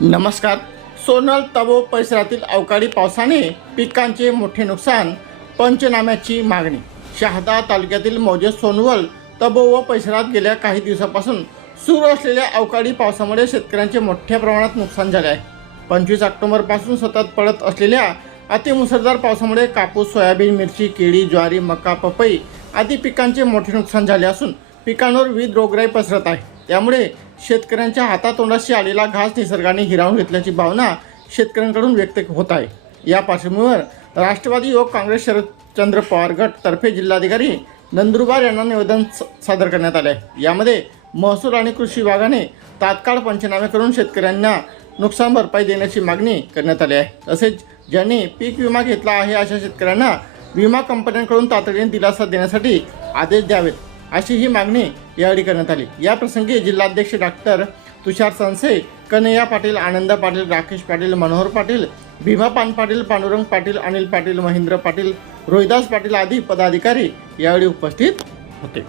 नमस्कार. सोनल तबो परिसरातील अवकाळी पावसाने पिकांचे मोठे नुकसान पंचनाम्याची मागणी. शहादा तालुक्यातील मौजे सोनवल तबो व परिसरात गेल्या काही दिवसापासून सुरू असलेल्या अवकाळी पावसामुळे शेतकऱ्यांचे मोठ्या प्रमाणात नुकसान झाले आहे. पंचवीस ऑक्टोबरपासून सतत पडत असलेल्या अतिमुसळधार पावसामुळे कापूस सोयाबीन मिरची केळी ज्वारी मका पपई आदी पिकांचे मोठे नुकसान झाले असून पिकांवर विविध रोगराई पसरत आहे. त्यामुळे शेतकऱ्यांच्या हातातोंडाशी आलेला घास निसर्गाने हिरावून घेतल्याची भावना शेतकऱ्यांकडून व्यक्त होत आहे. या पार्श्वभूमीवर राष्ट्रवादी युवक काँग्रेस शरदचंद्र पवार गटतर्फे जिल्हाधिकारी नंदुरबार यांना निवेदन स- सादर करण्यात आले आहे यामध्ये महसूल आणि कृषी विभागाने तात्काळ पंचनामे करून शेतकऱ्यांना नुकसान भरपाई देण्याची मागणी करण्यात आली आहे. तसेच ज्यांनी पीक विमा घेतला आहे अशा शेतकऱ्यांना विमा कंपन्यांकडून तातडीने दिलासा देण्यासाठी आदेश द्यावेत. अशी ही मागणी यावेळी करण्यात आली. या प्रसंगी जिल्हाध्यक्ष डॉक्टर तुषार संसे कन्हैया पाटील आनंद पाटील राकेश पाटील मनोहर पाटील भीमा पान पाटील पांडुरंग पाटील अनिल पाटील महेंद्र पाटील रोहिदास पाटील आदी पदाधिकारी यावेळी उपस्थित होते.